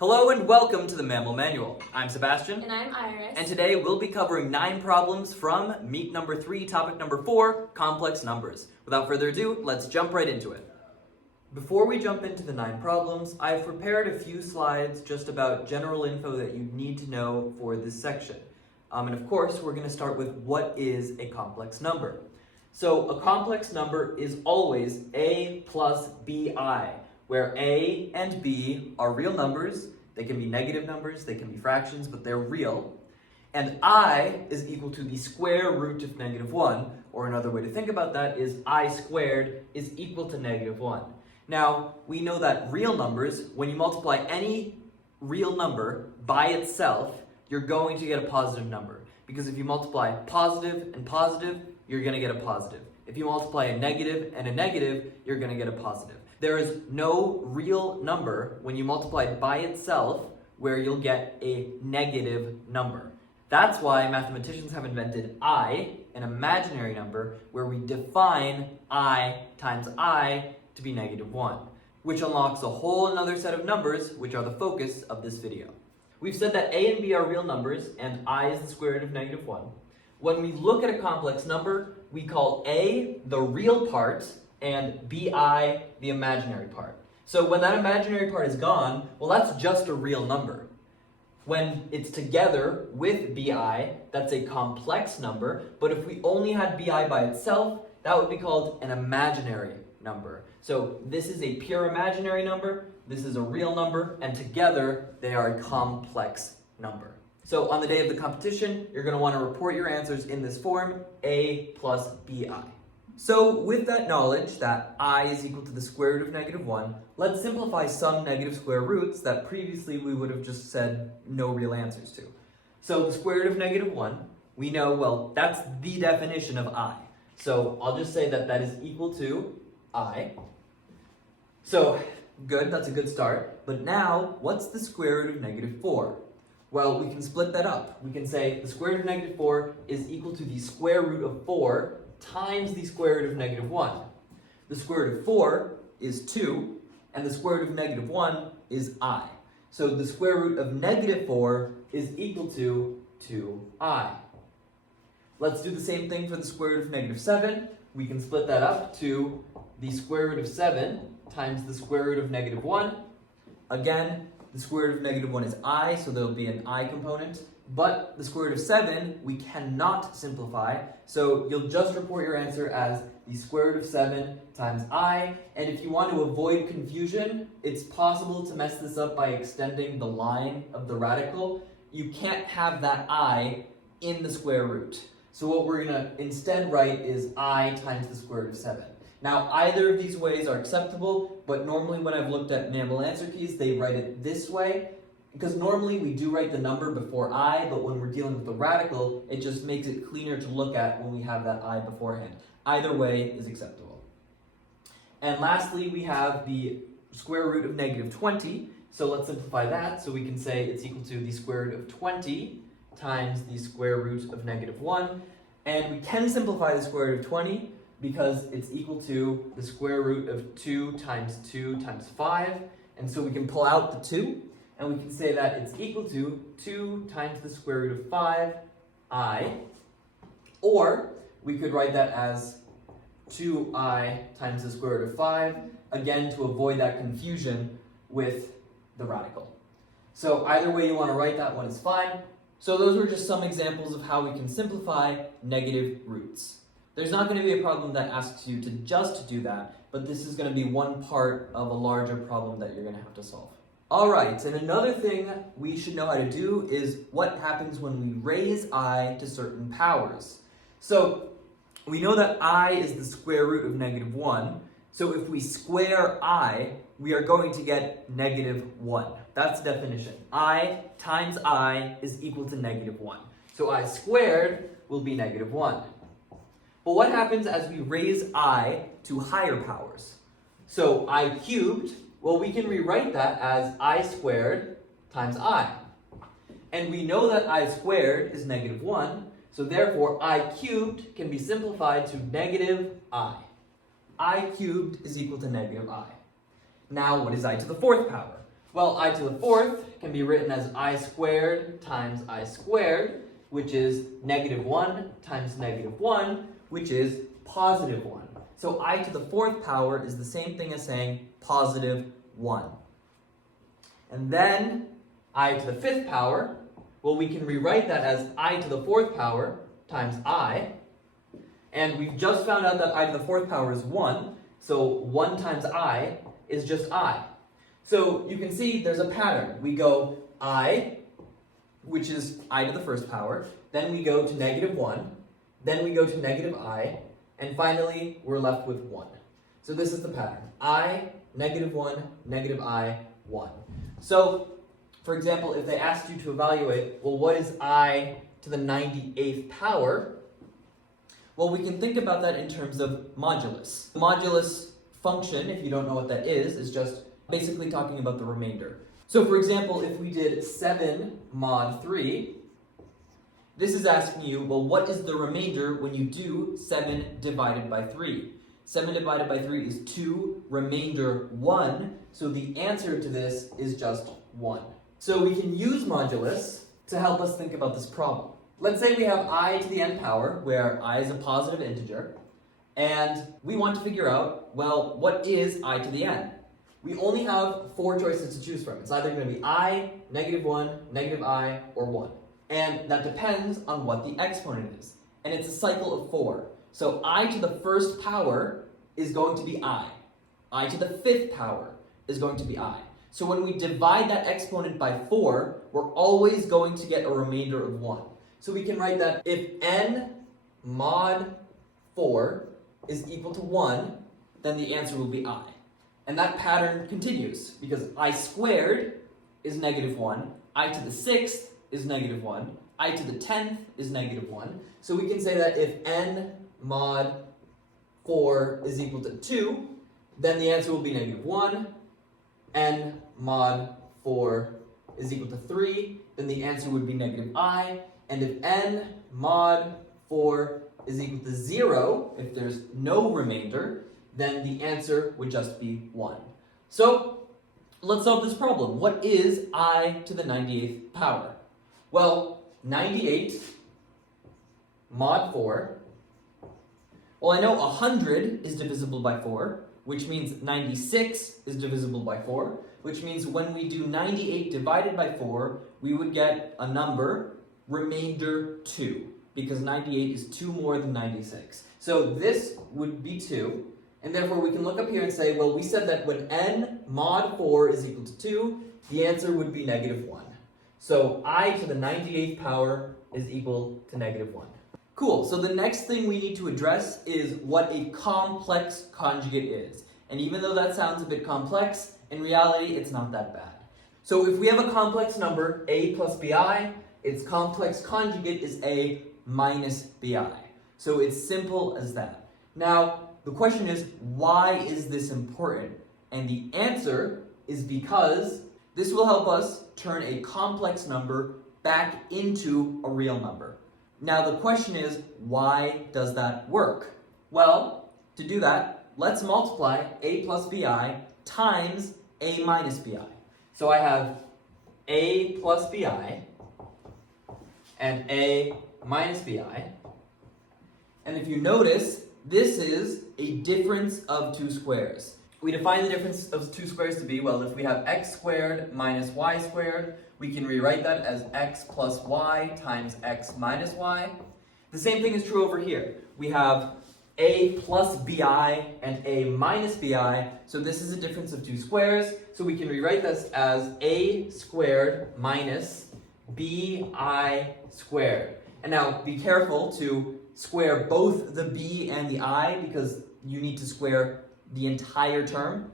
Hello and welcome to the MAML Manual. I'm Sebastian. And I'm Iris. And today we'll be covering 9 problems from Meet number 3, topic number 4, complex numbers. Without further ado, let's jump right into it. Before we jump into the 9 problems, I've prepared a few slides just about general info that you need to know for this section. And of course, we're going to start with what is a complex number. So a complex number is always a plus bi, where a and b are real numbers. They can be negative numbers, they can be fractions, but they're real. And I is equal to the square root of -1, or another way to think about that is I squared is equal to -1. Now, we know that real numbers, when you multiply any real number by itself, you're going to get a positive number. Because if you multiply positive and positive, you're going to get a positive. If you multiply a negative and a negative, you're going to get a positive. There is no real number when you multiply it by itself where you'll get a negative number. That's why mathematicians have invented I, an imaginary number, where we define I times I to be -1, which unlocks a whole another set of numbers, which are the focus of this video. We've said that a and b are real numbers, and I is the square root of -1. When we look at a complex number, we call a the real part and bi the imaginary part. So when that imaginary part is gone, well, that's just a real number. When it's together with bi, that's a complex number, but if we only had bi by itself, that would be called an imaginary number. So this is a pure imaginary number, this is a real number, and together they are a complex number. So on the day of the competition, you're going to want to report your answers in this form, a plus bi. So with that knowledge that I is equal to the square root of -1, let's simplify some negative square roots that previously we would have just said no real answers to. So the square root of -1, we know, well, that's the definition of I. So I'll just say that that is equal to I. So good, that's a good start. But now, what's the square root of -4? Well, we can split that up. We can say the square root of -4 is equal to the square root of 4 times the square root of -1. The square root of 4 is 2, and the square root of -1 is I. So the square root of -4 is equal to 2i. Let's do the same thing for the square root of -7. We can split that up to the square root of 7 times the square root of -1. Again, the square root of -1 is I, so there'll be an I component. But the square root of 7, we cannot simplify, so you'll just report your answer as the square root of 7 times I. And if you want to avoid confusion, it's possible to mess this up by extending the line of the radical. You can't have that I in the square root. So what we're going to instead write is I times the square root of 7. Now, either of these ways are acceptable, but normally when I've looked at MAML answer keys, they write it this way. Because normally we do write the number before I, but when we're dealing with the radical, it just makes it cleaner to look at when we have that I beforehand. Either way is acceptable. And lastly, we have the square root of -20. So let's simplify that. So we can say it's equal to the square root of 20 times the square root of -1. And we can simplify the square root of 20 because it's equal to the square root of 2 times 5. And so we can pull out the 2. And we can say that it's equal to 2 times the square root of 5i, or we could write that as 2i times the square root of 5, again to avoid that confusion with the radical. So either way you want to write that one is fine. So those were just some examples of how we can simplify negative roots. There's not going to be a problem that asks you to just do that, but this is going to be one part of a larger problem that you're going to have to solve. Alright, and another thing we should know how to do is what happens when we raise I to certain powers. So, we know that I is the square root of -1, so if we square I, we are going to get -1. That's the definition. I times I is equal to -1. So I squared will be -1. But what happens as we raise I to higher powers? So I cubed, well, we can rewrite that as I squared times I. And we know that I squared is -1, so therefore I cubed can be simplified to -I. I cubed is equal to -I. Now, what is I to the 4th power? Well, I to the fourth can be written as I squared times I squared, which is -1 times -1, which is positive 1. So I to the fourth power is the same thing as saying positive 1. And then I to the fifth power, well, we can rewrite that as I to the fourth power times I. And we've just found out that I to the fourth power is 1. So 1 times I is just I. So you can see there's a pattern. We go I, which is I to the first power. Then we go to -1. Then we go to -I. And finally, we're left with 1. So this is the pattern. I, -1, -I, 1. So, for example, if they asked you to evaluate, well, what is I to the 98th power? Well, we can think about that in terms of modulus. The modulus function, if you don't know what that is just basically talking about the remainder. So, for example, if we did 7 mod 3, this is asking you, well, what is the remainder when you do 7 divided by 3? 7 divided by 3 is 2, remainder 1, so the answer to this is just 1. So we can use modulus to help us think about this problem. Let's say we have I to the n power, where I is a positive integer, and we want to figure out, well, what is I to the n? We only have 4 choices to choose from. It's either going to be I, -1, -I, or 1. And that depends on what the exponent is. And it's a cycle of 4. So I to the first power is going to be I to the fifth power is going to be I. So when we divide that exponent by 4, we're always going to get a remainder of 1. So we can write that if n mod 4 is equal to 1, then the answer will be I. And that pattern continues, because I squared is -1, I to the sixth is -1, I to the 10th is -1. So we can say that if n mod 4 is equal to 2, then the answer will be -1. N mod 4 is equal to 3, then the answer would be -I. And if n mod 4 is equal to 0, if there's no remainder, then the answer would just be 1. So let's solve this problem. What is I to the 98th power? Well, 98 mod 4. Well, I know 100 is divisible by 4, which means 96 is divisible by 4, which means when we do 98 divided by 4, we would get a number, remainder 2, because 98 is 2 more than 96. So this would be 2, and therefore we can look up here and say, well, we said that when n mod 4 is equal to 2, the answer would be -1. So I to the 98th power is equal to -1. Cool, so the next thing we need to address is what a complex conjugate is. And even though that sounds a bit complex, in reality, it's not that bad. So if we have a complex number, a plus bi, its complex conjugate is a minus bi. So it's simple as that. Now, the question is, why is this important? And the answer is because this will help us turn a complex number back into a real number. Now the question is, why does that work? Well, to do that, let's multiply a plus bi times a minus bi. So I have a plus bi and a minus bi. And if you notice, this is a difference of 2 squares. We define the difference of 2 squares to be, well, if we have x squared minus y squared, we can rewrite that as x plus y times x minus y. The same thing is true over here. We have a plus bi and a minus bi, so this is a difference of 2 squares, so we can rewrite this as a squared minus bi squared. And now be careful to square both the b and the I, because you need to square the entire term.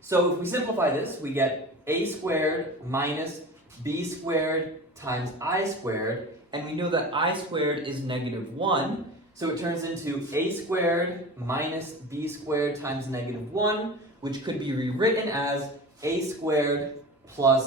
So if we simplify this, we get a squared minus b squared times I squared, and we know that I squared is -1, so it turns into a squared minus b squared times -1, which could be rewritten as a squared plus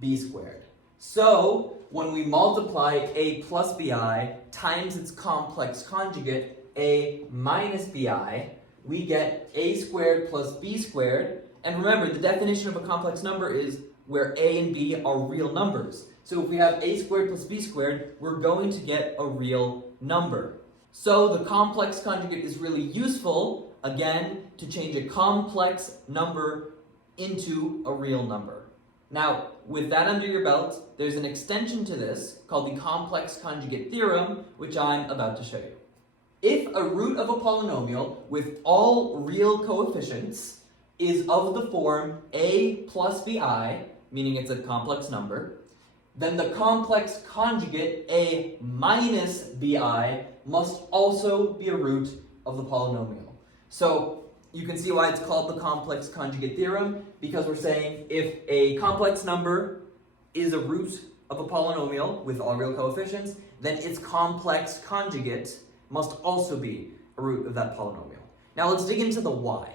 b squared. So when we multiply a plus bi times its complex conjugate, a minus bi, we get a squared plus b squared, And remember, the definition of a complex number is where a and b are real numbers. So if we have a squared plus b squared, we're going to get a real number. So the complex conjugate is really useful, again, to change a complex number into a real number. Now, with that under your belt, there's an extension to this called the complex conjugate theorem, which I'm about to show you. If a root of a polynomial with all real coefficients is of the form a plus bi, meaning it's a complex number, then the complex conjugate a minus bi must also be a root of the polynomial. So you can see why it's called the complex conjugate theorem, because we're saying if a complex number is a root of a polynomial with all real coefficients, then its complex conjugate must also be a root of that polynomial. Now let's dig into the why.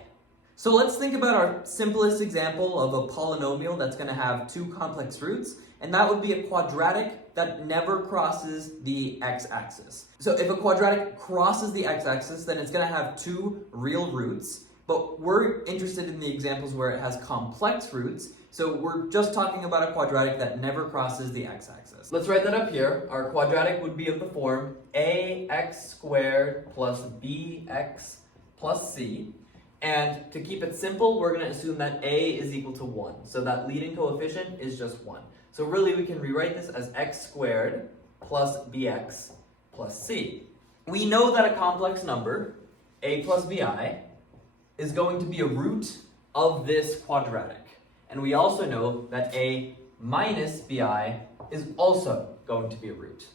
So let's think about our simplest example of a polynomial that's going to have two complex roots, and that would be a quadratic that never crosses the x-axis. So if a quadratic crosses the x-axis, then it's going to have two real roots, but we're interested in the examples where it has complex roots, so we're just talking about a quadratic that never crosses the x-axis. Let's write that up here. Our quadratic would be of the form ax squared plus bx plus c. And to keep it simple, we're going to assume that a is equal to 1. So that leading coefficient is just 1. So really we can rewrite this as x squared plus bx plus c. We know that a complex number, a plus bi, is going to be a root of this quadratic. And we also know that a minus bi is also going to be a root.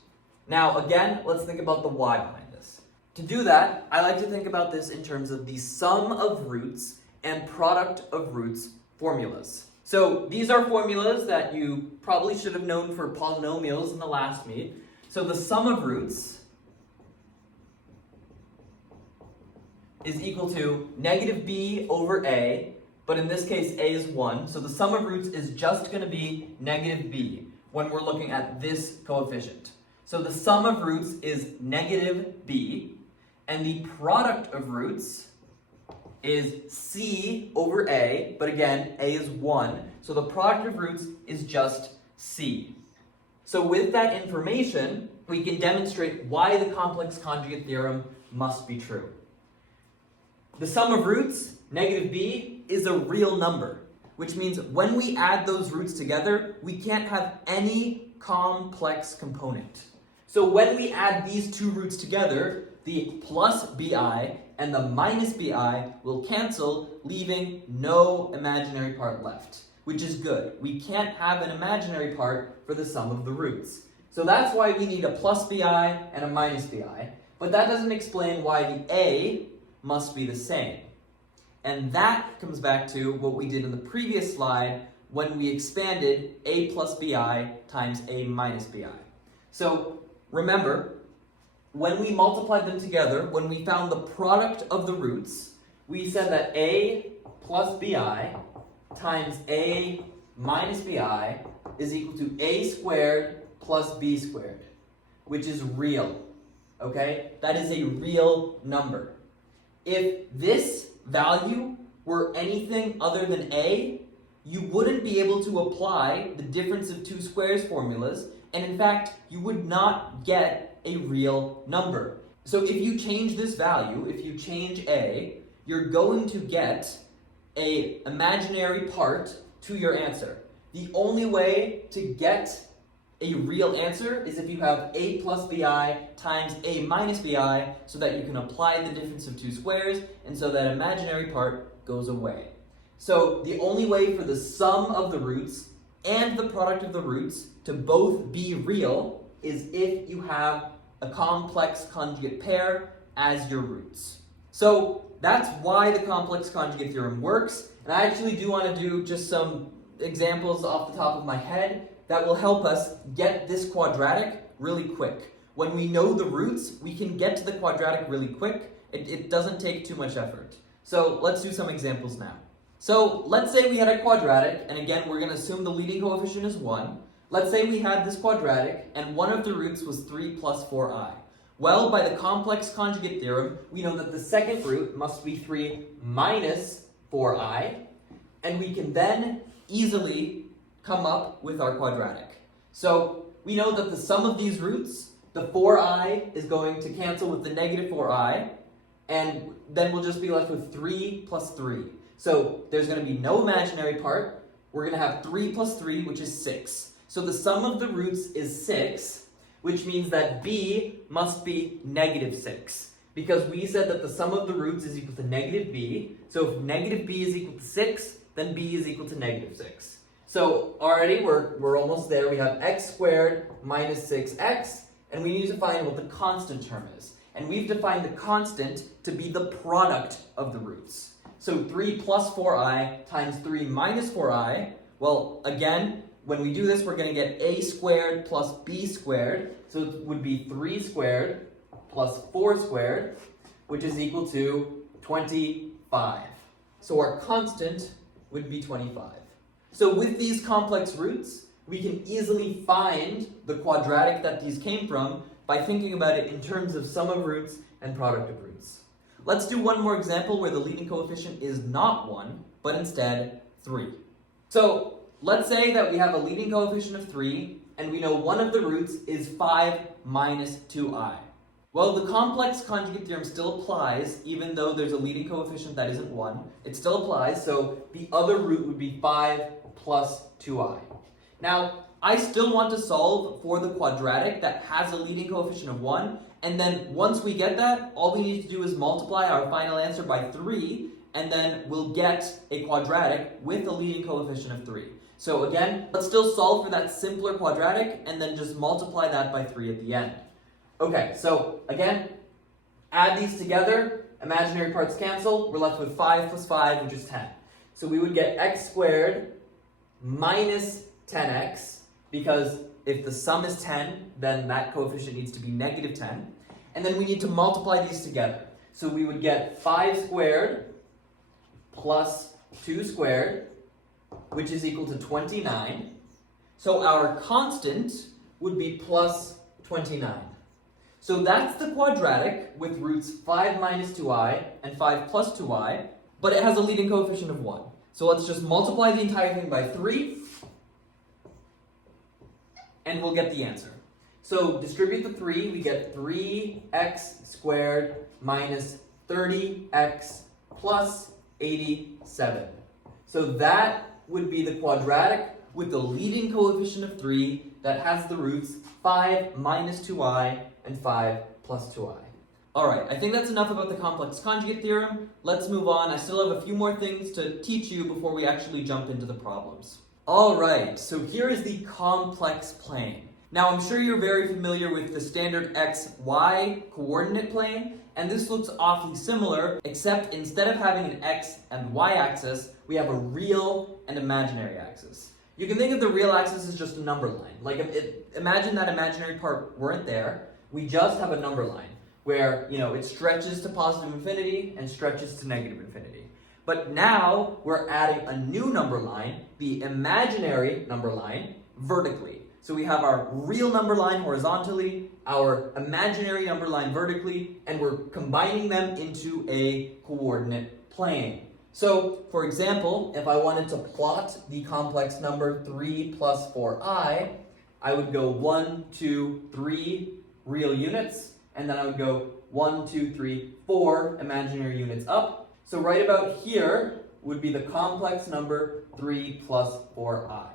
Now again, let's think about the why behind this. To do that, I like to think about this in terms of the sum of roots and product of roots formulas. So these are formulas that you probably should have known for polynomials in the last meet. So the sum of roots is equal to negative b over a, but in this case a is 1, so the sum of roots is just going to be negative b when we're looking at this coefficient. So the sum of roots is negative b, and the product of roots is c over a, but again, a is 1, so the product of roots is just c. So with that information, we can demonstrate why the complex conjugate theorem must be true. The sum of roots, negative b, is a real number, which means when we add those roots together, we can't have any complex component. So when we add these two roots together, the plus bi and the minus bi will cancel, leaving no imaginary part left, which is good. We can't have an imaginary part for the sum of the roots. So that's why we need a plus bi and a minus bi, but that doesn't explain why the a must be the same. And that comes back to what we did in the previous slide when we expanded a plus bi times a minus bi. So remember, when we multiplied them together, when we found the product of the roots, we said that a plus bi times a minus bi is equal to a squared plus b squared, which is real, okay? That is a real number. If this value were anything other than a, you wouldn't be able to apply the difference of two squares formulas, and in fact, you would not get a real number. So if you change this value, if you change a, you're going to get an imaginary part to your answer. The only way to get a real answer is if you have a plus bi times a minus bi, so that you can apply the difference of two squares, and so that imaginary part goes away. So the only way for the sum of the roots and the product of the roots to both be real is if you have a complex conjugate pair as your roots. So that's why the complex conjugate theorem works, and I actually do want to do just some examples off the top of my head that will help us get this quadratic really quick. When we know the roots, we can get to the quadratic really quick. It doesn't take too much effort. So let's do some examples now. So let's say we had a quadratic, and again, we're going to assume the leading coefficient is 1. Let's say we had this quadratic, and one of the roots was 3 plus 4i. Well, by the complex conjugate theorem, we know that the second root must be 3 minus 4i, and we can then easily come up with our quadratic. So we know that the sum of these roots, the 4i is going to cancel with the negative 4i, and then we'll just be left with 3 plus 3. So there's going to be no imaginary part. We're going to have 3 plus 3, which is 6. So the sum of the roots is 6, which means that b must be negative 6. Because we said that the sum of the roots is equal to negative b. So if negative b is equal to 6, then b is equal to negative 6. So already we're almost there. We have x squared minus 6x, and we need to find what the constant term is. And we've defined the constant to be the product of the roots. So 3 plus 4i times 3 minus 4i, well, again, when we do this, we're going to get a squared plus b squared. So it would be 3 squared plus 4 squared, which is equal to 25. So our constant would be 25. So with these complex roots, we can easily find the quadratic that these came from by thinking about it in terms of sum of roots and product of roots. Let's do one more example where the leading coefficient is not 1, but instead 3. So let's say that we have a leading coefficient of 3, and we know one of the roots is 5 minus 2i. Well, the complex conjugate theorem still applies, even though there's a leading coefficient that isn't 1. It still applies, so the other root would be 5 plus 2i. Now, I still want to solve for the quadratic that has a leading coefficient of 1, and then once we get that, all we need to do is multiply our final answer by 3, and then we'll get a quadratic with a leading coefficient of 3. So again, let's still solve for that simpler quadratic, and then just multiply that by 3 at the end. Okay, so again, add these together, imaginary parts cancel, we're left with 5 plus 5, which is 10. So we would get x squared minus 10x, because if the sum is 10, then that coefficient needs to be negative 10. And then we need to multiply these together. So we would get 5 squared plus 2 squared, which is equal to 29. So our constant would be plus 29. So that's the quadratic with roots 5 minus 2i and 5 plus 2i, but it has a leading coefficient of 1. So let's just multiply the entire thing by 3, and we'll get the answer. So distribute the 3, we get 3x squared minus 30x plus 87. So that would be the quadratic with the leading coefficient of 3 that has the roots 5 minus 2i and 5 plus 2i. Alright, I think that's enough about the complex conjugate theorem. Let's move on. I still have a few more things to teach you before we actually jump into the problems. Alright, so here is the complex plane. Now I'm sure you're very familiar with the standard x-y coordinate plane, and this looks awfully similar, except instead of having an x and y axis, we have a real and imaginary axis. You can think of the real axis as just a number line. Like, imagine that imaginary part weren't there. We just have a number line where, it stretches to positive infinity and stretches to negative infinity. But now we're adding a new number line, the imaginary number line, vertically. So we have our real number line horizontally, our imaginary number line vertically, and we're combining them into a coordinate plane. So, for example, if I wanted to plot the complex number 3 plus 4i, I would go 1, 2, 3 real units, and then I would go 1, 2, 3, 4 imaginary units up. So right about here would be the complex number 3 plus 4i.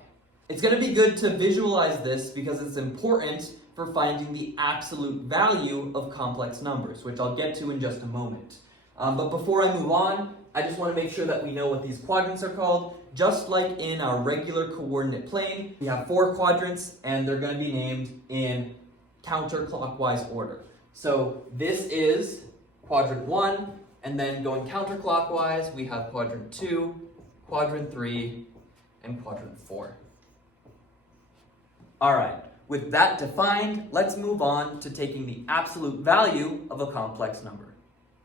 It's going to be good to visualize this because it's important for finding the absolute value of complex numbers, which I'll get to in just a moment. But before I move on, I just want to make sure that we know what these quadrants are called. Just like in our regular coordinate plane, we have 4 quadrants, and they're going to be named in counterclockwise order. So this is quadrant 1, and then going counterclockwise, we have quadrant 2, quadrant 3, and quadrant 4. Alright, with that defined, let's move on to taking the absolute value of a complex number.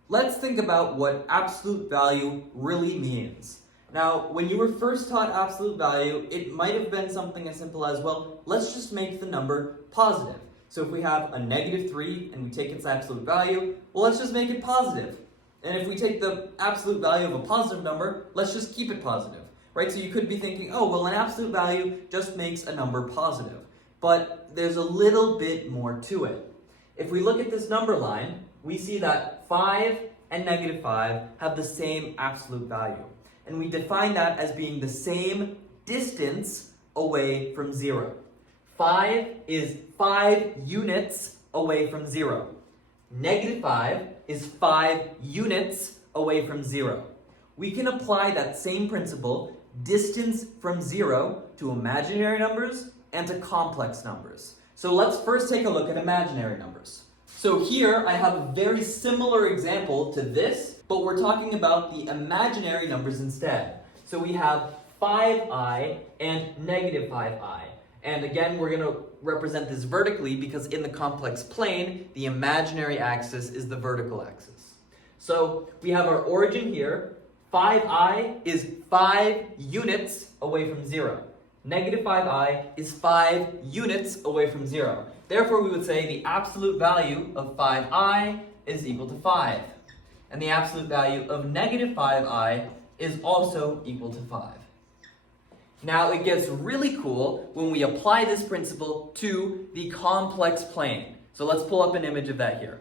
Let's think about what absolute value really means. Now, when you were first taught absolute value, it might have been something as simple as, well, let's just make the number positive. So if we have a negative 3 and we take its absolute value, well, let's just make it positive. And if we take the absolute value of a positive number, let's just keep it positive. right? So you could be thinking, oh, well, an absolute value just makes a number positive. But there's a little bit more to it. If we look at this number line, we see that 5 and -5 have the same absolute value. And we define that as being the same distance away from 0. 5 is 5 units away from 0. -5 is 5 units away from 0. We can apply that same principle, distance from 0, to imaginary numbers and to complex numbers. So let's first take a look at imaginary numbers. So here I have a very similar example to this, but we're talking about the imaginary numbers instead. So we have 5i and -5i. And again, we're going to represent this vertically because in the complex plane, the imaginary axis is the vertical axis. So we have our origin here. 5i is 5 units away from 0. -5i is 5 units away from 0. Therefore, we would say the absolute value of 5i is equal to 5. And the absolute value of -5i is also equal to 5. Now, it gets really cool when we apply this principle to the complex plane. So let's pull up an image of that here.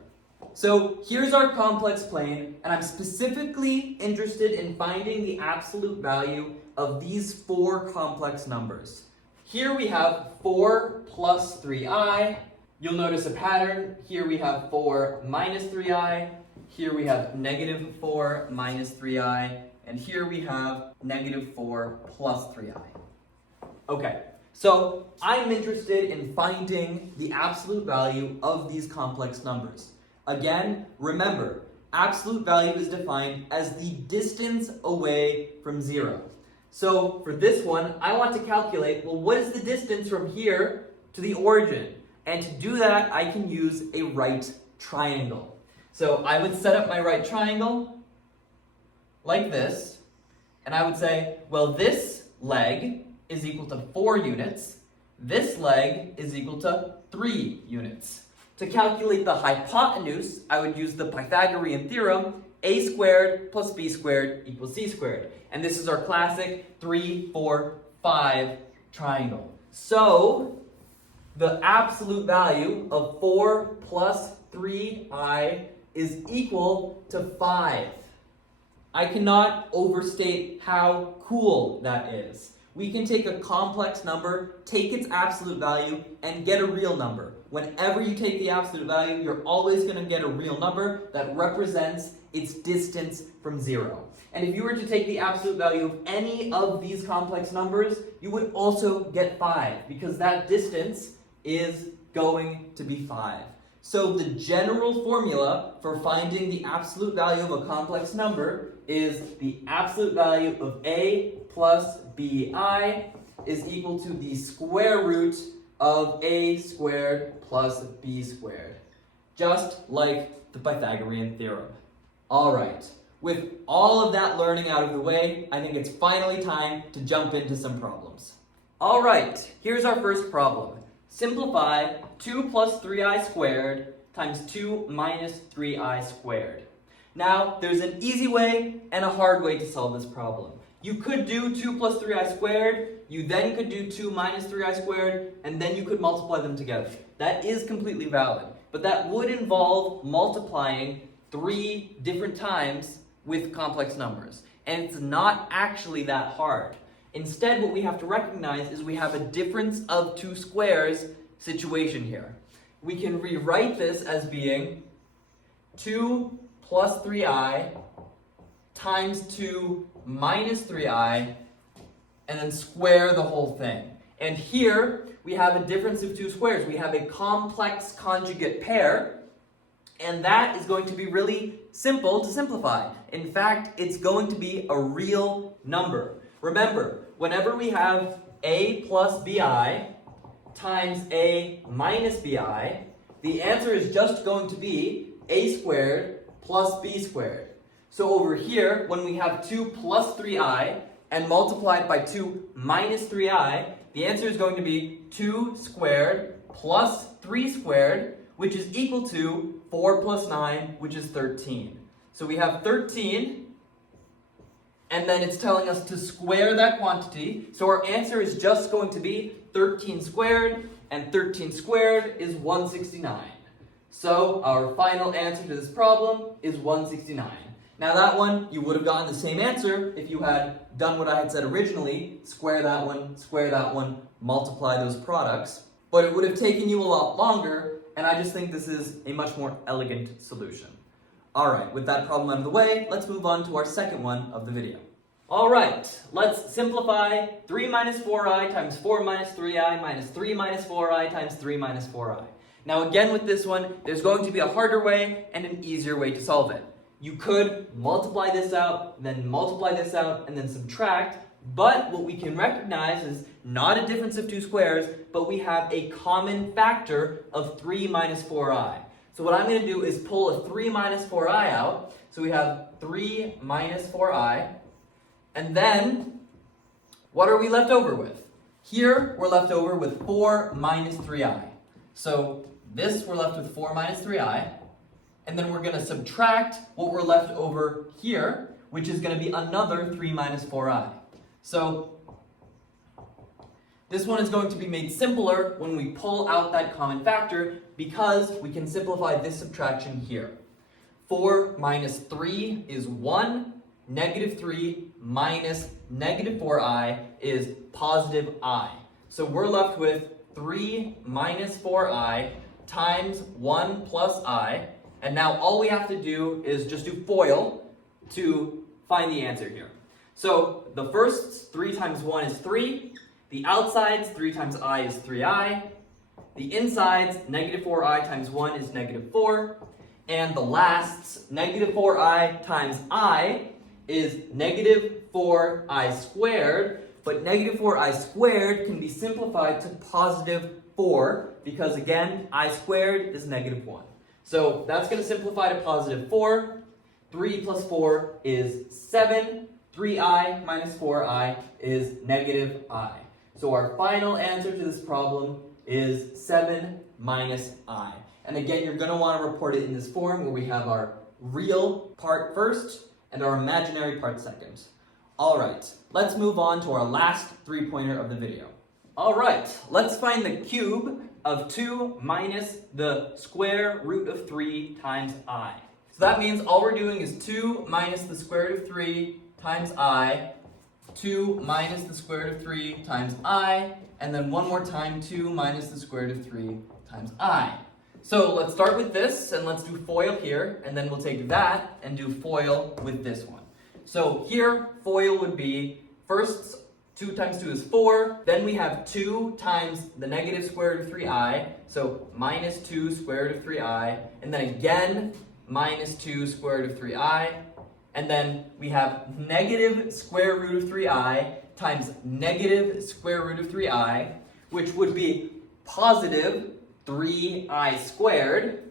So here's our complex plane, and I'm specifically interested in finding the absolute value of these 4 complex numbers. Here we have 4 plus 3i. You'll notice a pattern. Here we have 4 minus 3i. Here we have -4 minus 3i. And here we have -4 plus 3i. Okay, so I'm interested in finding the absolute value of these complex numbers. Again, remember, absolute value is defined as the distance away from 0. So for this one, I want to calculate, well, what is the distance from here to the origin? And to do that, I can use a right triangle. So I would set up my right triangle like this, and I would say, well, this leg is equal to 4 units. This leg is equal to 3 units. To calculate the hypotenuse, I would use the Pythagorean theorem, a squared plus b squared equals c squared. And this is our classic 3, 4, 5 triangle. So, the absolute value of 4 plus 3i is equal to 5. I cannot overstate how cool that is. We can take a complex number, take its absolute value, and get a real number. Whenever you take the absolute value, you're always going to get a real number that represents its distance from 0. And if you were to take the absolute value of any of these complex numbers, you would also get 5, because that distance is going to be 5. So the general formula for finding the absolute value of a complex number is the absolute value of a plus bi is equal to the square root of a squared plus b squared. Just like the Pythagorean theorem. Alright, with all of that learning out of the way, I think it's finally time to jump into some problems. Alright, here's our first problem. Simplify 2 plus 3i squared times 2 minus 3i squared. Now, there's an easy way and a hard way to solve this problem. You could do 2 plus 3i squared, you then could do 2 minus 3i squared, and then you could multiply them together. That is completely valid, but that would involve multiplying 3 different times with complex numbers. And it's not actually that hard. Instead, what we have to recognize is we have a difference of 2 squares situation here. We can rewrite this as being 2 plus 3i times 2 minus 3i, and then square the whole thing. And here, we have a difference of 2 squares. We have a complex conjugate pair, and that is going to be really simple to simplify. In fact, it's going to be a real number. Remember, whenever we have a plus bi times a minus bi, the answer is just going to be a squared plus b squared. So over here, when we have 2 plus 3i and multiplied by 2 minus 3i, the answer is going to be 2 squared plus 3 squared, which is equal to 4 plus 9, which is 13. So we have 13, and then it's telling us to square that quantity. So our answer is just going to be 13 squared, and 13 squared is 169. So our final answer to this problem is 169. Now that one, you would have gotten the same answer if you had done what I had said originally, square that one, multiply those products. But it would have taken you a lot longer, and I just think this is a much more elegant solution. Alright, with that problem out of the way, let's move on to our second one of the video. Alright, let's simplify 3 minus 4i times 4 minus 3i minus 3 minus 4i times 3 minus 4i. Now again with this one, there's going to be a harder way and an easier way to solve it. You could multiply this out, then multiply this out, and then subtract, but what we can recognize is not a difference of two squares, but we have a common factor of 3 minus 4i. So what I'm going to do is pull a 3 minus 4i out. So we have 3 minus 4i, and then what are we left over with? Here we're left over with 4 minus 3i. So this we're left with 4 minus 3i, and then we're going to subtract what we're left over here, which is going to be another 3 minus 4i. So this one is going to be made simpler when we pull out that common factor because we can simplify this subtraction here. 4 minus 3 is 1, negative 3 minus negative 4i is positive I. So we're left with 3 minus 4i times 1 plus I. And now all we have to do is just do FOIL to find the answer here. So the first 3 times 1 is 3. The outsides, 3 times I is 3i. The insides, negative 4i times 1 is negative 4. And the lasts, negative 4i times I is negative 4i squared. But negative 4i squared can be simplified to positive 4 because, again, I squared is negative 1. So that's going to simplify to positive 4. 3 plus 4 is 7. 3i minus 4i is negative I. So our final answer to this problem is 7 minus I. And again, you're going to want to report it in this form where we have our real part first and our imaginary part second. Alright, let's move on to our last three-pointer of the video. Alright, let's find the cube of 2 minus the square root of 3 times I. So that means all we're doing is 2 minus the square root of 3 times I, 2 minus the square root of 3 times I, and then one more time 2 minus the square root of 3 times I. So let's start with this, and let's do FOIL here, and then we'll take that and do FOIL with this one. So here, FOIL would be, first 2 times 2 is 4, then we have 2 times the negative square root of 3i, so minus 2 square root of 3i, and then again, minus 2 square root of 3i, and then we have negative square root of 3i times negative square root of 3i, which would be positive 3i squared.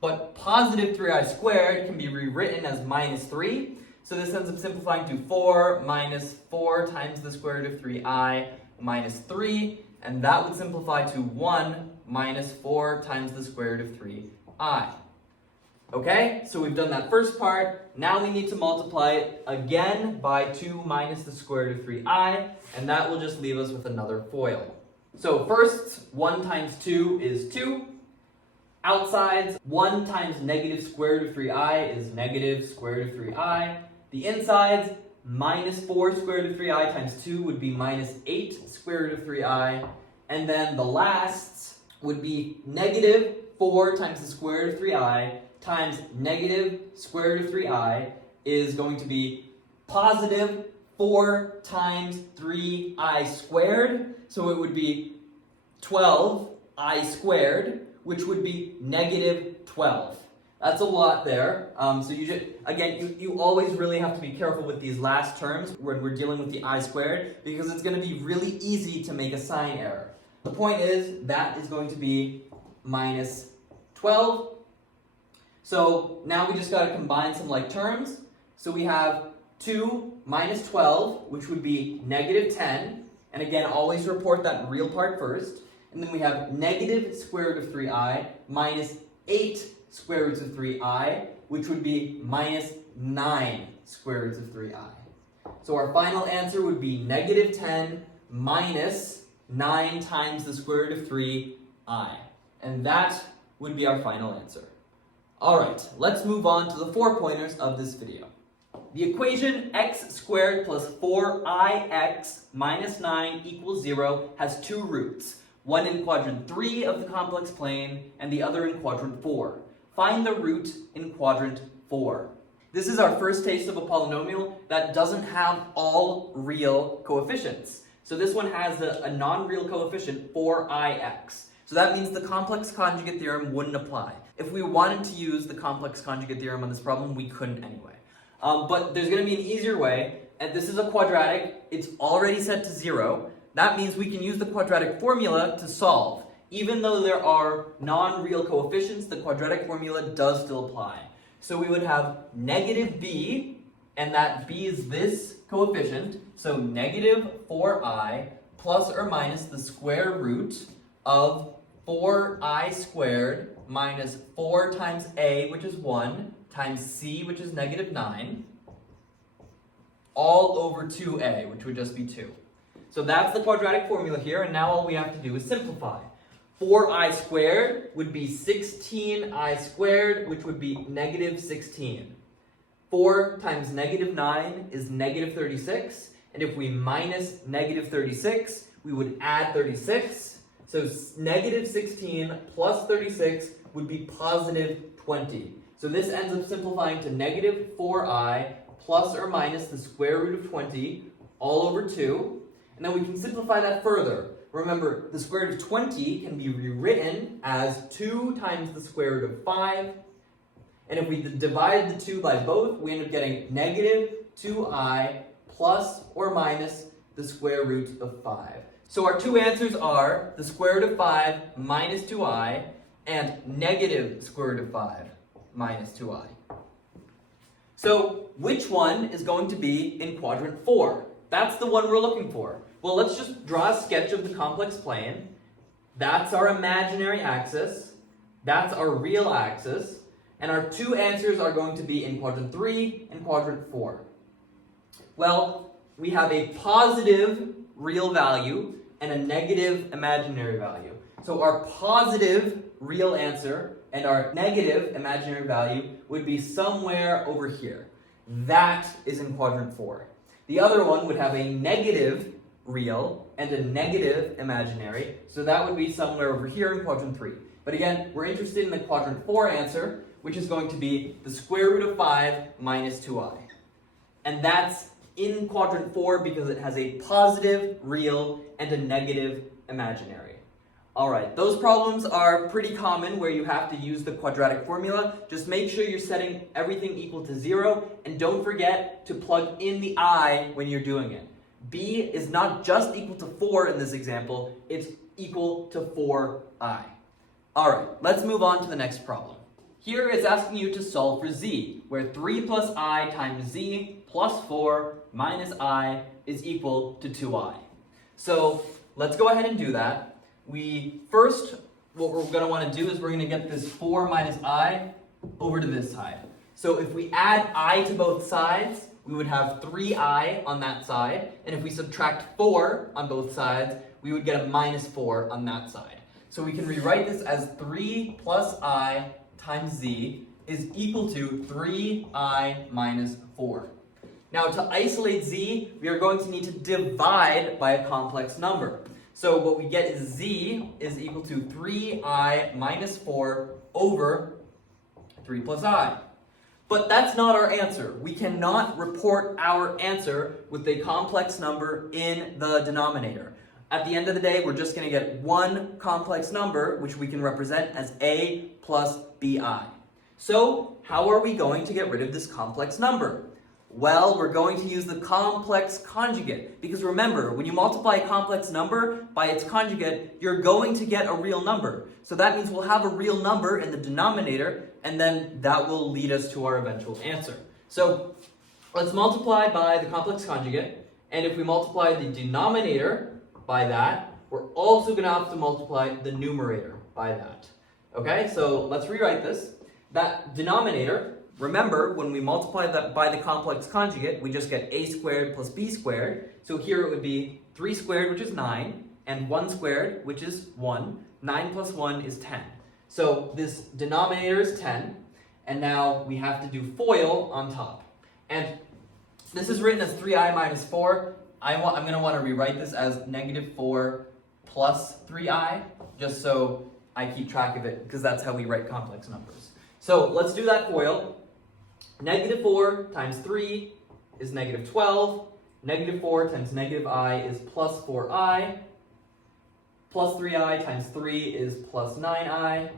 But positive 3i squared can be rewritten as minus 3. So this ends up simplifying to 4 minus 4 times the square root of 3i minus 3. And that would simplify to 1 minus 4 times the square root of 3i. Okay, so we've done that first part. Now we need to multiply it again by 2 minus the square root of 3i, and that will just leave us with another FOIL. So first, 1 times 2 is 2. Outsides, 1 times negative square root of 3i is negative square root of 3i. The insides, minus 4 square root of 3i times 2 would be minus 8 square root of 3i. And then the lasts would be negative 4 times the square root of 3i times negative square root of 3i is going to be positive 4 times 3i squared. So it would be 12i squared, which would be negative 12. That's a lot there. So you always really have to be careful with these last terms when we're dealing with the I squared, because it's going to be really easy to make a sign error. The point is that is going to be minus 12. So now we just got to combine some like terms. So we have 2 minus 12, which would be negative 10. And again, always report that real part first. And then we have negative square root of 3i minus 8 square roots of 3i, which would be minus 9 square roots of 3i. So our final answer would be negative 10 minus 9 times the square root of 3i. And that would be our final answer. Alright, let's move on to the 4 pointers of this video. The equation x squared plus 4ix minus 9 equals 0 has 2 roots, one in quadrant 3 of the complex plane and the other in quadrant 4. Find the root in quadrant 4. This is our first taste of a polynomial that doesn't have all real coefficients. So this one has a non-real coefficient, 4ix. So that means the complex conjugate theorem wouldn't apply. If we wanted to use the complex conjugate theorem on this problem, we couldn't anyway. But there's going to be an easier way, and this is a quadratic. It's already set to 0. That means we can use the quadratic formula to solve. Even though there are non-real coefficients, the quadratic formula does still apply. So we would have negative b, and that b is this coefficient, so negative 4i plus or minus the square root of 4i squared minus 4 times a, which is 1, times c, which is negative 9, all over 2a, which would just be 2. So that's the quadratic formula here, and now all we have to do is simplify. 4i squared would be 16i squared, which would be negative 16. 4 times negative 9 is negative 36, and if we minus negative 36, we would add 36. So negative 16 plus 36 would be positive 20. So this ends up simplifying to negative 4i plus or minus the square root of 20 all over 2. And then we can simplify that further. Remember, the square root of 20 can be rewritten as 2 times the square root of 5. And if we divide the 2 by both, we end up getting negative 2i plus or minus the square root of 5. So our two answers are the square root of 5 minus 2i and negative square root of 5 minus 2i. So which one is going to be in quadrant 4? That's the one we're looking for. Well, let's just draw a sketch of the complex plane. That's our imaginary axis. That's our real axis. And our two answers are going to be in quadrant 3 and quadrant 4. Well, we have a positive real value and a negative imaginary value. So our positive real answer and our negative imaginary value would be somewhere over here. That is in quadrant 4. The other one would have a negative real and a negative imaginary, so that would be somewhere over here in quadrant 3. But again, we're interested in the quadrant 4 answer, which is going to be the square root of 5 minus 2i. And that's in quadrant 4 because it has a positive real and a negative imaginary. Alright, those problems are pretty common where you have to use the quadratic formula. Just make sure you're setting everything equal to 0, and don't forget to plug in the I when you're doing it. B is not just equal to 4 in this example, it's equal to 4i. Alright, let's move on to the next problem. Here it's asking you to solve for z, where 3 plus I times z plus 4 minus I is equal to 2i. So let's go ahead and do that. What we're going to want to do is we're going to get this 4 minus I over to this side. So if we add I to both sides, we would have 3i on that side. And if we subtract 4 on both sides, we would get a minus 4 on that side. So we can rewrite this as 3 plus I times z is equal to 3i minus 4. Now to isolate z, we are going to need to divide by a complex number. So what we get is z is equal to 3i minus 4 over 3 plus I. But that's not our answer. We cannot report our answer with a complex number in the denominator. At the end of the day, we're just going to get one complex number, which we can represent as a plus bi. So how are we going to get rid of this complex number? Well, we're going to use the complex conjugate, because remember, when you multiply a complex number by its conjugate, you're going to get a real number. So that means we'll have a real number in the denominator, and then that will lead us to our eventual answer. So let's multiply by the complex conjugate, and if we multiply the denominator by that, we're also going to have to multiply the numerator by that. Okay, so let's rewrite this. That denominator, Remember, when we multiply that by the complex conjugate, we just get a squared plus b squared. So here it would be 3 squared, which is 9, and 1 squared, which is 1. 9 plus 1 is 10. So this denominator is 10, and now we have to do FOIL on top. And this is written as 3i minus 4. I'm going to want to rewrite this as -4 plus 3i, just so I keep track of it, because that's how we write complex numbers. So let's do that FOIL. -4 times 3 is -12. -4 times -i is plus 4i. Plus 3i times 3 is plus 9i.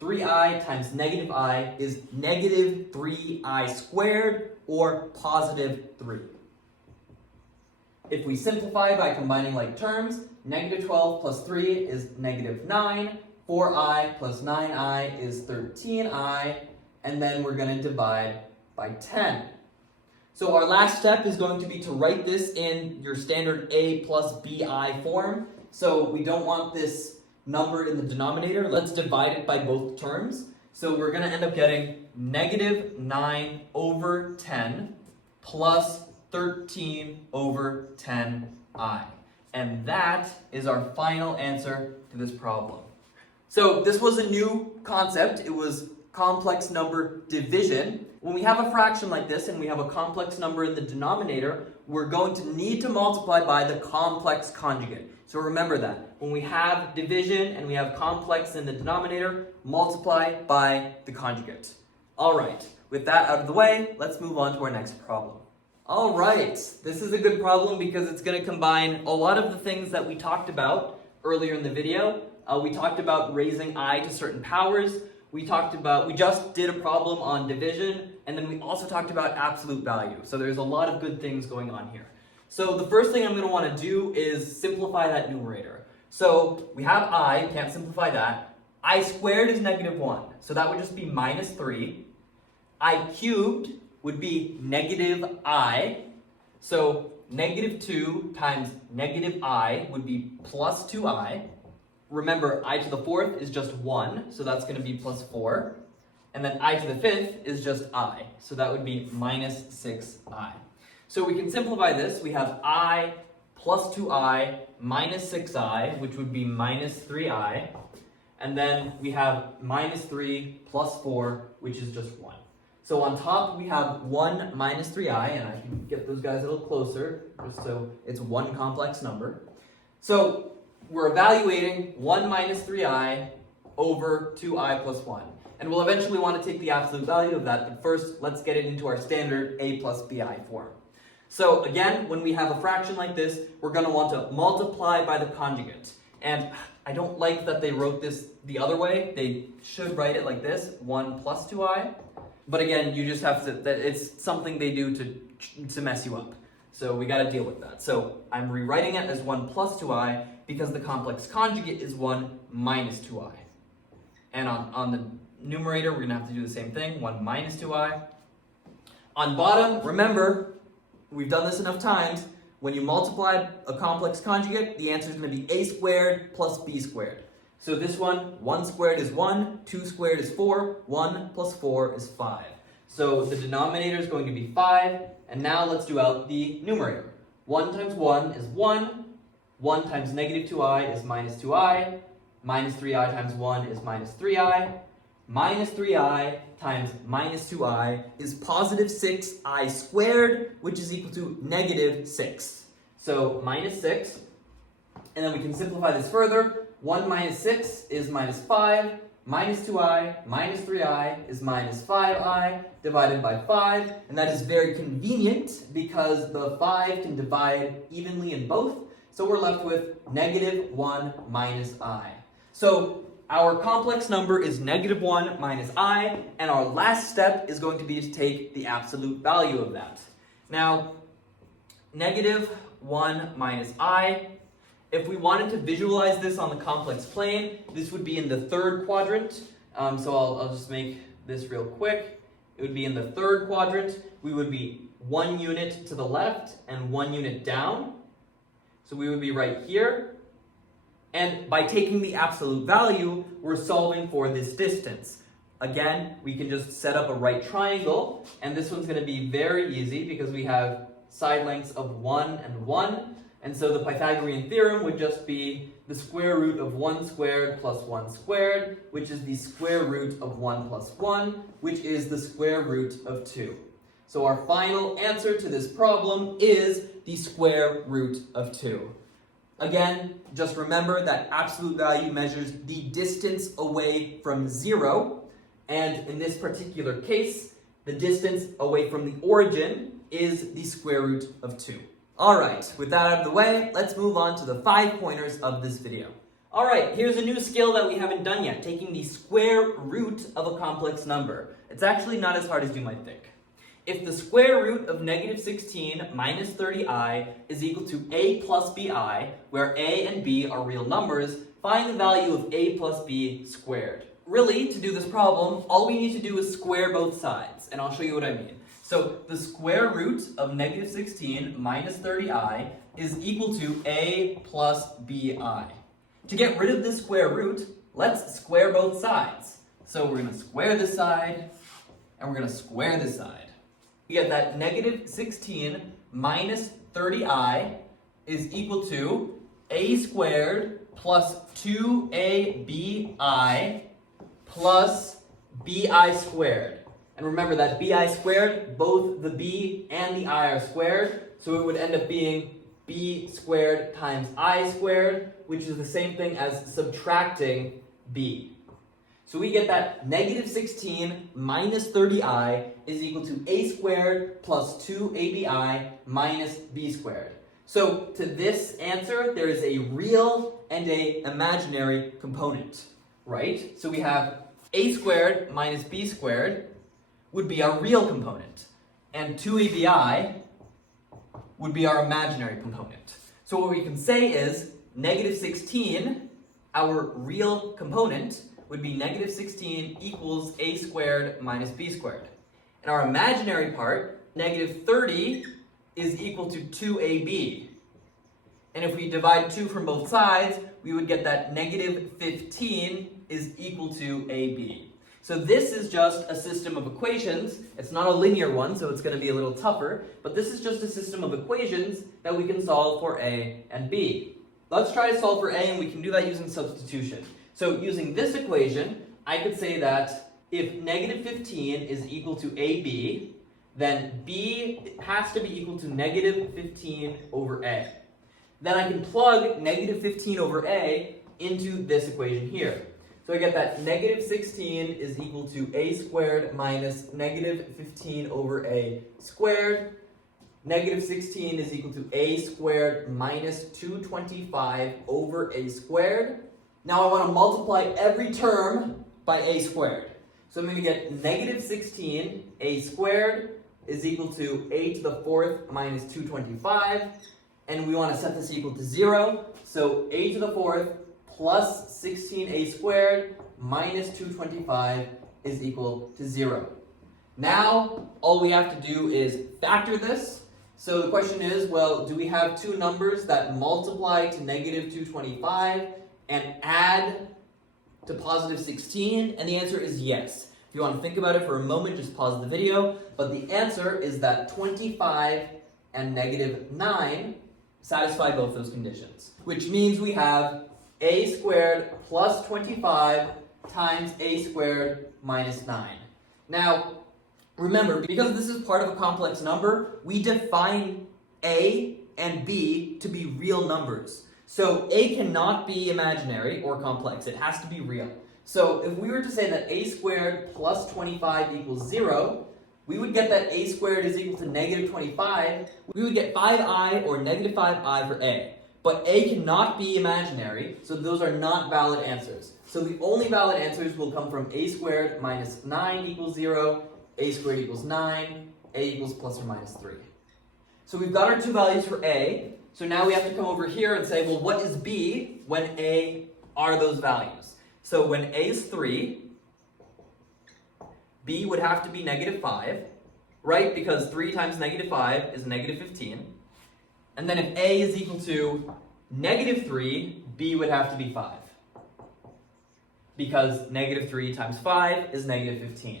3i times -i is -3i squared, or positive 3. If we simplify by combining like terms, -12 plus 3 is -9. 4i plus 9i is 13i. And then we're going to divide by 10. So our last step is going to be to write this in your standard a plus bi form. So we don't want this number in the denominator. Let's divide it by both terms. So we're going to end up getting -9 over 10 plus 13 over 10i. And that is our final answer to this problem. So this was a new concept. It was complex number division. When we have a fraction like this and we have a complex number in the denominator, we're going to need to multiply by the complex conjugate. So remember that. When we have division and we have complex in the denominator, multiply by the conjugate. All right, with that out of the way, let's move on to our next problem. All right, this is a good problem because it's going to combine a lot of the things that we talked about earlier in the video. We talked about raising I to certain powers. We just did a problem on division, and then we also talked about absolute value. So there's a lot of good things going on here. So the first thing I'm going to want to do is simplify that numerator. So we have I, can't simplify that. I squared is -1, so that would just be -3. I cubed would be -i. So -2 times -i would be plus 2i. Remember, I to the 4th is just 1, so that's going to be plus 4. And then I to the 5th is just I, so that would be minus 6i. So we can simplify this. We have I plus 2i minus 6i, which would be minus 3i. And then we have minus 3 plus 4, which is just 1. So on top we have 1 minus 3i, and I can get those guys a little closer, just so it's one complex number. So we're evaluating 1 minus 3i over 2i plus 1. And we'll eventually want to take the absolute value of that, but first let's get it into our standard a plus bi form. So again, when we have a fraction like this, we're going to want to multiply by the conjugate. And I don't like that they wrote this the other way. They should write it like this, 1 plus 2i. But again, you just have to, it's something they do to mess you up. So we got to deal with that. So I'm rewriting it as 1 plus 2i because the complex conjugate is 1 minus 2i. And on the numerator, we're going to have to do the same thing, 1 minus 2i. On bottom, remember, we've done this enough times. When you multiply a complex conjugate, the answer is going to be a squared plus b squared. So this one, 1 squared is 1, 2 squared is 4, 1 plus 4 is 5. So the denominator is going to be 5, and now let's do out the numerator. 1 times 1 is 1, 1 times -2i is minus 2i, minus 3i times 1 is minus 3i, minus 3i times minus 2i is positive 6i squared, which is equal to -6. So minus 6, and then we can simplify this further. 1 minus 6 is minus 5, minus 2i, minus 3i is minus 5i, divided by 5, and that is very convenient because the 5 can divide evenly in both, so we're left with -1 minus I. So our complex number is -1 minus I, and our last step is going to be to take the absolute value of that. Now, -1 minus I, if we wanted to visualize this on the complex plane, this would be in the third quadrant. So I'll just make this real quick. It would be in the third quadrant. We would be 1 unit to the left and 1 unit down. So we would be right here. And by taking the absolute value, we're solving for this distance. Again, we can just set up a right triangle, and this one's going to be very easy because we have side lengths of 1 and 1, and so the Pythagorean theorem would just be the square root of 1 squared plus 1 squared, which is the square root of 1 plus 1, which is the square root of 2. So our final answer to this problem is the square root of 2. Again, just remember that absolute value measures the distance away from 0, and in this particular case, the distance away from the origin is the square root of 2. Alright, with that out of the way, let's move on to the 5 pointers of this video. Alright, here's a new skill that we haven't done yet, taking the square root of a complex number. It's actually not as hard as you might think. If the square root of negative 16 minus 30i is equal to a plus bi, where a and b are real numbers, find the value of a plus b squared. Really, to do this problem, all we need to do is square both sides, and I'll show you what I mean. So the square root of negative 16 minus 30i is equal to a plus bi. To get rid of this square root, let's square both sides. So we're going to square this side, and we're going to square this side. We get that negative 16 minus 30i is equal to a squared plus 2abi plus bi squared. And remember that bi squared, both the b and the I are squared, so it would end up being b squared times I squared, which is the same thing as subtracting b. So we get that negative 16 minus 30i is equal to a squared plus 2abi minus b squared. So to this answer, there is a real and a imaginary component, right? So we have a squared minus b squared would be our real component, and 2abi would be our imaginary component. So what we can say is negative 16, our real component, would be negative 16 equals a squared minus b squared. And our imaginary part, negative 30, is equal to 2ab. And if we divide 2 from both sides, we would get that negative 15 is equal to ab. So this is just a system of equations. It's not a linear one, so it's going to be a little tougher, but this is just a system of equations that we can solve for a and b. Let's try to solve for a, and we can do that using substitution. So using this equation, I could say that if negative 15 is equal to AB, then B has to be equal to negative 15 over A. Then I can plug negative 15 over A into this equation here. So I get that negative 16 is equal to A squared minus negative 15 over A squared. Negative 16 is equal to A squared minus 225 over A squared. Now I want to multiply every term by a squared. So I'm going to get negative 16 a squared is equal to a to the 4th minus 225. And we want to set this equal to 0. So a to the 4th plus 16a squared minus 225 is equal to 0. Now all we have to do is factor this. So the question is, well, do we have two numbers that multiply to negative 225 and add to positive 16? And the answer is yes. If you want to think about it for a moment, just pause the video. But the answer is that 25 and negative 9 satisfy both those conditions, which means we have a squared plus 25 times a squared minus 9. Now, remember, because this is part of a complex number, we define a and b to be real numbers. So a cannot be imaginary or complex. It has to be real. So if we were to say that a squared plus 25 equals 0, we would get that a squared is equal to negative 25. We would get 5i or negative 5i for a. But a cannot be imaginary, so those are not valid answers. So the only valid answers will come from a squared minus 9 equals 0, a squared equals 9, a equals plus or minus 3. So we've got our two values for a. So now we have to come over here and say, well, what is b when a are those values? So when a is 3, b would have to be negative 5, right? Because 3 times negative 5 is negative 15. And then if a is equal to negative 3, b would have to be 5. because negative 3 times 5 is negative 15.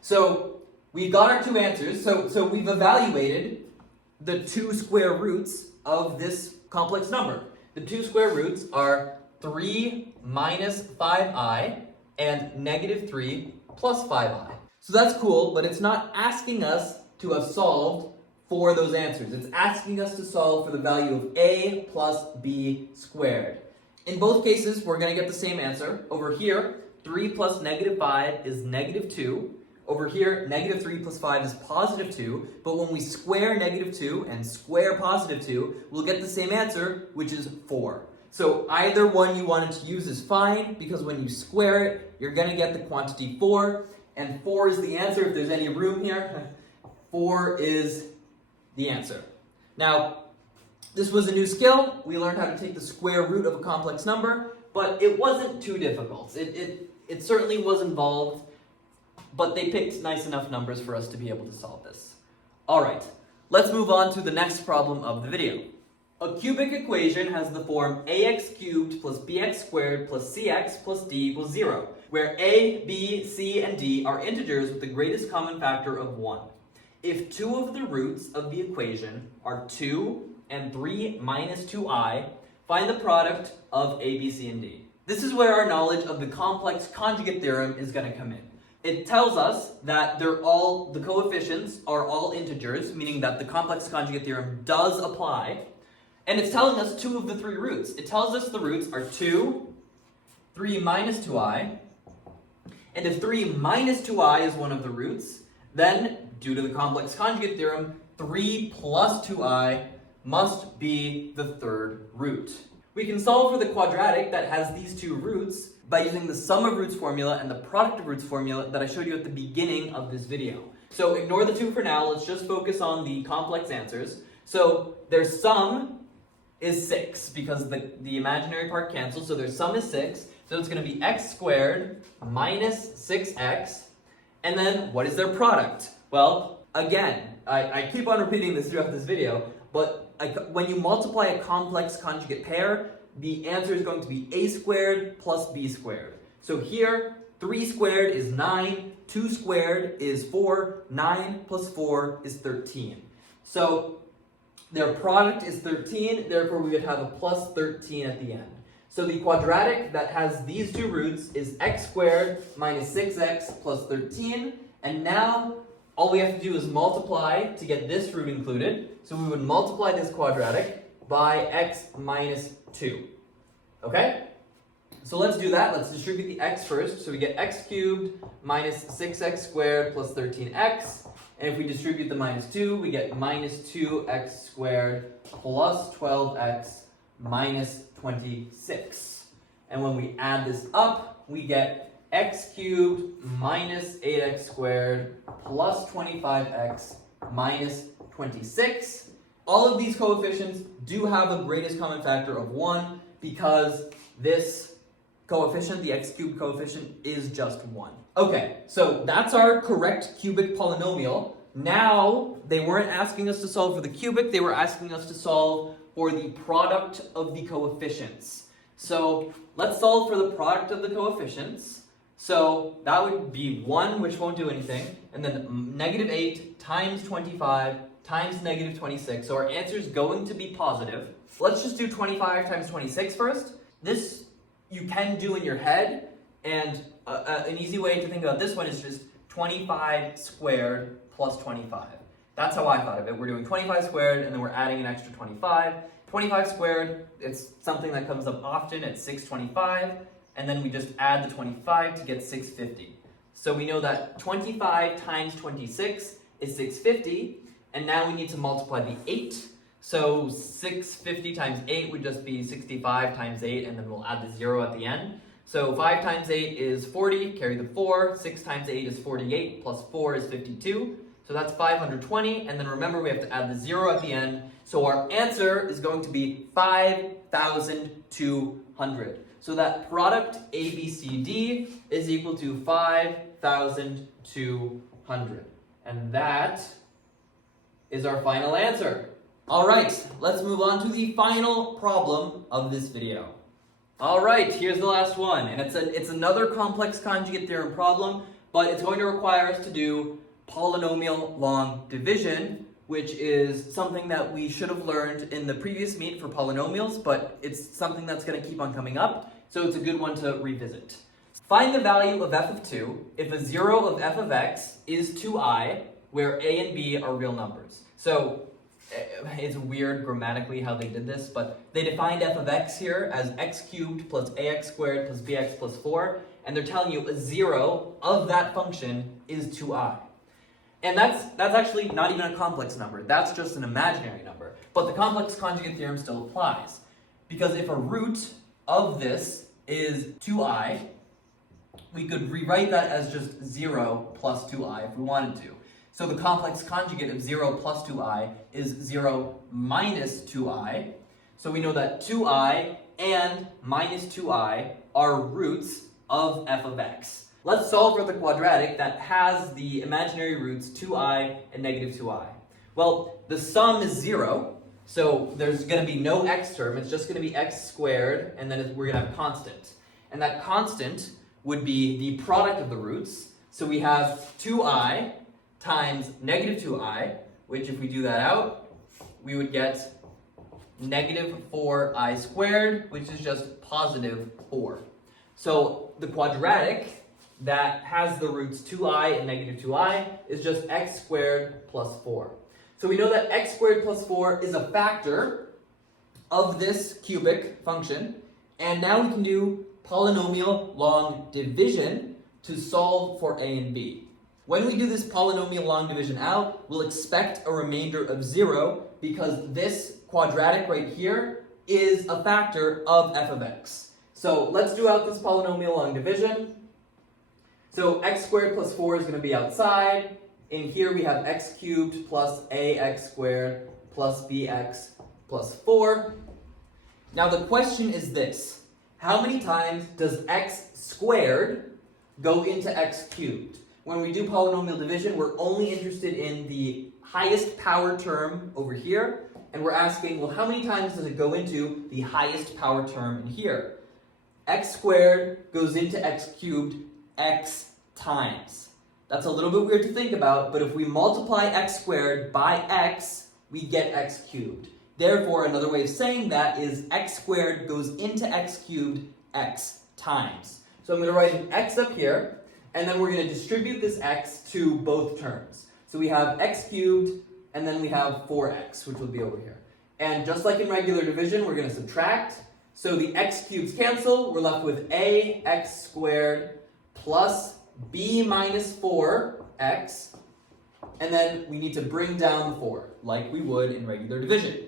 So we got our two answers. So we've evaluated the two square roots of this complex number. The two square roots are 3 minus 5i and negative 3 plus 5i. So that's cool, but it's not asking us to have solved for those answers. It's asking us to solve for the value of a plus b squared. In both cases, we're going to get the same answer. Over here, 3 plus negative 5 is negative 2. Over here, negative 3 plus 5 is positive 2. But when we square negative 2 and square positive 2, we'll get the same answer, which is 4. So either one you wanted to use is fine, because when you square it, you're going to get the quantity 4. And 4 is the answer if there's any room here. 4 is the answer. Now, this was a new skill. We learned how to take the square root of a complex number, but it wasn't too difficult. It certainly was involved, but they picked nice enough numbers for us to be able to solve this. All right, let's move on to the next problem of the video. A cubic equation has the form ax cubed plus bx squared plus cx plus d equals 0, where a, b, c, and d are integers with the greatest common factor of 1. If two of the roots of the equation are 2 and 3 minus 2i, find the product of a, b, c, and d. This is where our knowledge of the complex conjugate theorem is going to come in. It tells us that the coefficients are all integers, meaning that the complex conjugate theorem does apply. And it's telling us two of the three roots. It tells us the roots are 2, 3 minus 2i. And if 3 minus 2i is one of the roots, then, due to the complex conjugate theorem, 3 plus 2i must be the third root. We can solve for the quadratic that has these two roots by using the sum of roots formula and the product of roots formula that I showed you at the beginning of this video. So ignore the two for now, let's just focus on the complex answers. So their sum is 6 because the imaginary part cancels, so their sum is 6. So it's going to be x squared minus 6x. And then what is their product? Well, again, I keep on repeating this throughout this video, but when you multiply a complex conjugate pair, the answer is going to be a squared plus b squared. So here, 3 squared is 9, 2 squared is 4, 9 plus 4 is 13. So their product is 13, therefore we would have a plus 13 at the end. So the quadratic that has these two roots is x squared minus 6x plus 13, and now all we have to do is multiply to get this root included. So we would multiply this quadratic by x minus 2. Okay? So let's do that. Let's distribute the x first. So we get x cubed minus 6x squared plus 13x. And if we distribute the minus 2, we get minus 2x squared plus 12x minus 26. And when we add this up, we get x cubed minus 8x squared plus 25x minus 26. All of these coefficients do have a greatest common factor of 1 because this coefficient, the x cubed coefficient, is just 1. Okay, so that's our correct cubic polynomial. Now, they weren't asking us to solve for the cubic, they were asking us to solve for the product of the coefficients. So let's solve for the product of the coefficients. So that would be 1, which won't do anything, and then negative 8 times 25 times negative 26. So our answer is going to be positive. Let's just do 25 times 26 first. This you can do in your head, and an easy way to think about this one is just 25 squared plus 25. That's how I thought of it. We're doing 25 squared, and then we're adding an extra 25. 25 squared, it's something that comes up often, it's 625, and then we just add the 25 to get 650. So we know that 25 times 26 is 650, and now we need to multiply the 8. So 650 times 8 would just be 65 times 8, and then we'll add the 0 at the end. So 5 times 8 is 40, carry the 4. 6 times 8 is 48, plus 4 is 52. So that's 520, and then remember we have to add the 0 at the end. So our answer is going to be 5,200. So that product ABCD is equal to 5,200. And that is our final answer. All right, let's move on to the final problem of this video. All right, here's the last one, and it's another complex conjugate theorem problem, but it's going to require us to do polynomial long division, which is something that we should have learned in the previous meet for polynomials, but it's something that's going to keep on coming up, so it's a good one to revisit. Find the value of f of 2 if a 0 of f of x is 2I, where a and b are real numbers. So it's weird grammatically how they did this, but they defined f of x here as x cubed plus ax squared plus bx plus 4, and they're telling you a 0 of that function is 2I. And that's actually not even a complex number, that's just an imaginary number. But the complex conjugate theorem still applies. Because if a root of this is 2I, we could rewrite that as just 0 plus 2I if we wanted to. So the complex conjugate of 0 plus 2I is 0 minus 2I. So we know that 2I and minus 2I are roots of f of x. Let's solve for the quadratic that has the imaginary roots 2I and negative 2I. Well, the sum is 0, so there's going to be no x term. It's just going to be x squared, and then we're going to have a constant. And that constant would be the product of the roots. So we have 2I times negative 2I, which if we do that out, we would get negative 4I squared, which is just positive 4. So the quadratic that has the roots 2I and negative 2I is just x squared plus 4. So we know that x squared plus 4 is a factor of this cubic function, and now we can do polynomial long division to solve for a and b. When we do this polynomial long division out, we'll expect a remainder of 0 because this quadratic right here is a factor of f of x. So let's do out this polynomial long division. So x squared plus 4 is going to be outside. In here we have x cubed plus ax squared plus bx plus 4. Now the question is this. How many times does x squared go into x cubed? When we do polynomial division, we're only interested in the highest power term over here, and we're asking, well, how many times does it go into the highest power term in here? X squared goes into x cubed x times. That's a little bit weird to think about, but if we multiply x squared by x, we get x cubed. Therefore, another way of saying that is x squared goes into x cubed x times. So I'm going to write an x up here, and then we're going to distribute this x to both terms. So we have x cubed, and then we have 4x, which will be over here. And just like in regular division, we're going to subtract. So the x cubes cancel, we're left with ax squared plus b minus 4x, and then we need to bring down the 4, like we would in regular division.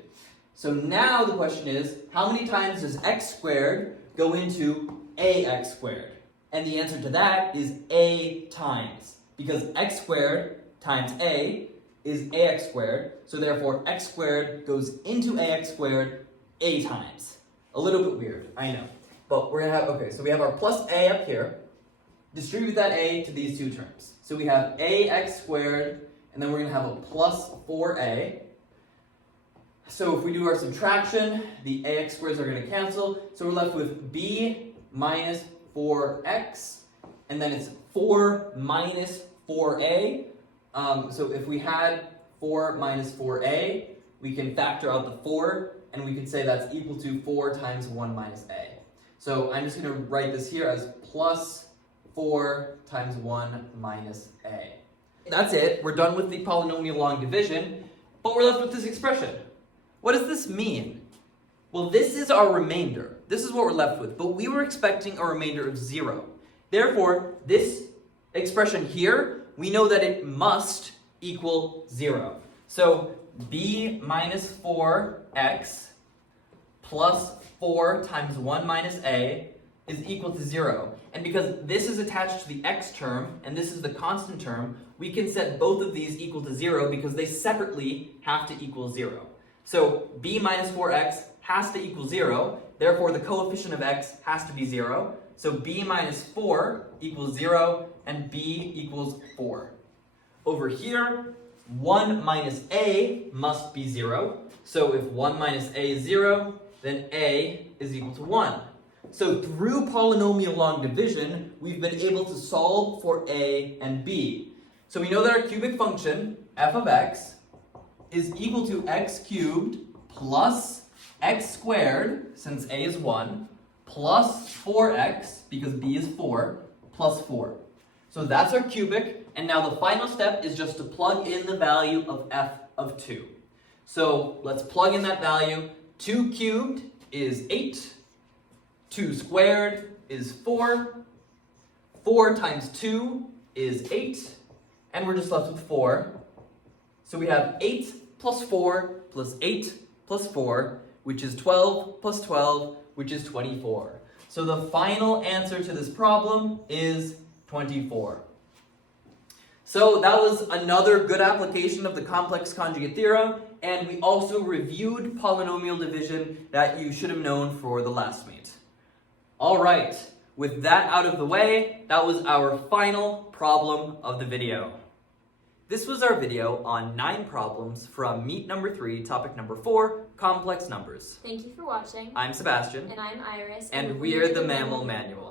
So now the question is, how many times does x squared go into ax squared? And the answer to that is a times, because x squared times a is ax squared, so therefore x squared goes into ax squared a times. A little bit weird, I know. But we're going to have, okay, so we have our plus a up here. Distribute that a to these two terms. So we have ax squared, and then we're going to have a plus 4a. So if we do our subtraction, the ax squares are going to cancel. So we're left with b minus 4x, and then it's 4 minus 4a. So if we had 4 minus 4a, we can factor out the 4, and we can say that's equal to 4 times 1 minus a. So I'm just going to write this here as plus 4 times 1 minus a. That's it. We're done with the polynomial long division, but we're left with this expression. What does this mean? Well, this is our remainder. This is what we're left with, but we were expecting a remainder of 0. Therefore, this expression here, we know that it must equal 0. So b minus 4x plus 4 times 1 minus a is equal to 0. And because this is attached to the x term, and this is the constant term, we can set both of these equal to 0 because they separately have to equal 0. So b minus 4x has to equal 0, therefore the coefficient of x has to be 0. So b minus 4 equals 0, and b equals 4. Over here, 1 minus a must be 0. So if 1 minus a is 0, then a is equal to 1. So through polynomial long division, we've been able to solve for a and b. So we know that our cubic function, f of x, is equal to x cubed plus x squared, since a is 1, plus 4x, because b is 4, plus 4. So that's our cubic, and now the final step is just to plug in the value of f of 2. So let's plug in that value. 2 cubed is 8, 2 squared is 4, 4 times 2 is 8, and we're just left with 4. So we have 8 plus 4 plus 8 plus 4, which is 12 plus 12, which is 24. So the final answer to this problem is 24. So that was another good application of the complex conjugate theorem, and we also reviewed polynomial division that you should have known for the last meet. All right, with that out of the way, that was our final problem of the video. This was our video on 9 problems from meet number 3, topic number 4, complex numbers. Thank you for watching. I'm Sebastian. And I'm Iris. And we're the MAML Manual.